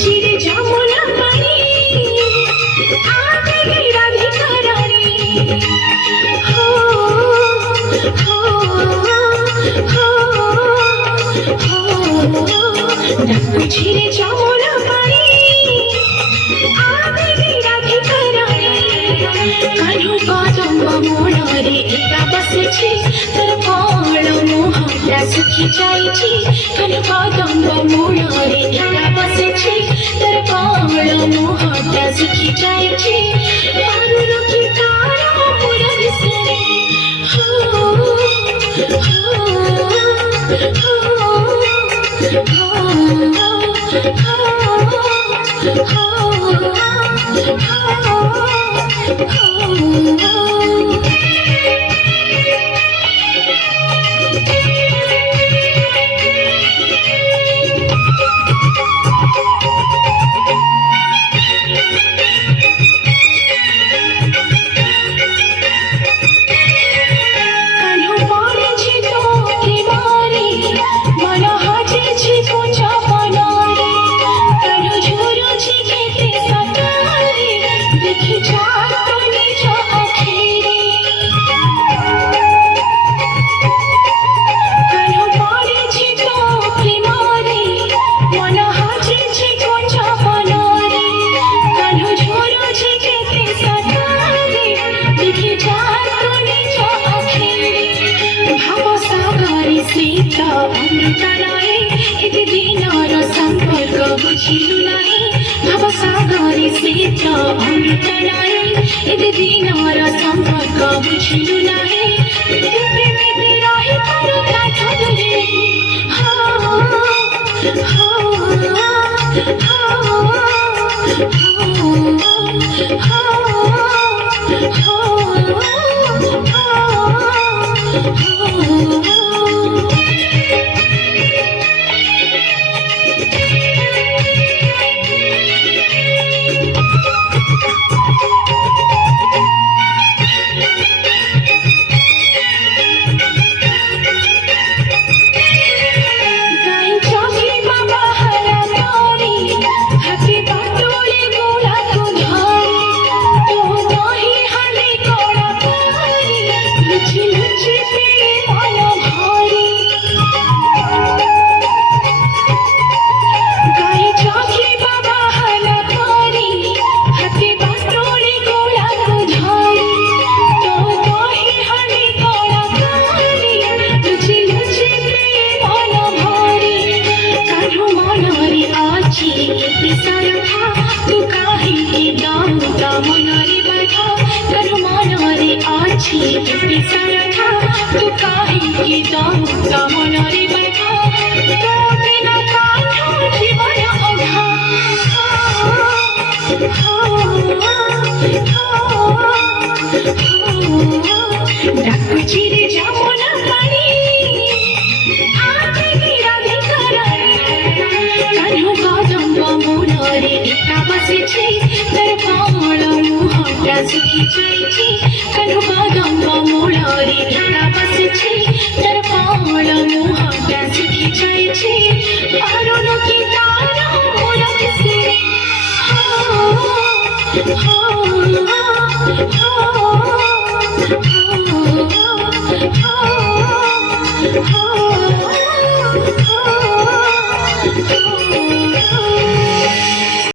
চিরে যমুনা পানি আগে রাধিকা রানী হো হো হো হো চিরে যমুনা পানি আগে রাধিকা রানী কানু কদম্ব মোড়রে একা বসেছি তোর ফল মোহটা সুখী চাইছি কানু কদম্ব মোড়রে একা বসেছি তোর ফল মোহটা সুখী চাইছি পারুর কি তারা পুরা বিসরে হো হো অমৃতনায় এতে দিনর সম্পর্ক বুঝিলু নাহি ভবসাগরে স্মিত অমৃতনায় এতে দিনর সম্পর্ক বুঝিলু নাহি প্রেমেতে রহি পারো না ধরে হো হো চিরে যমুনা পানি আগে রাধিকা রানী কানু কদম্ব মোড়রে একা বসেছি তোর ফল মোহটা সুখী চাইছি কানু কদম্ব মোড়রে একা বসেছি তোর ফল মোহটা সুখী চাইছি পারুন কি তারা মোরা বিসরে হো হো হো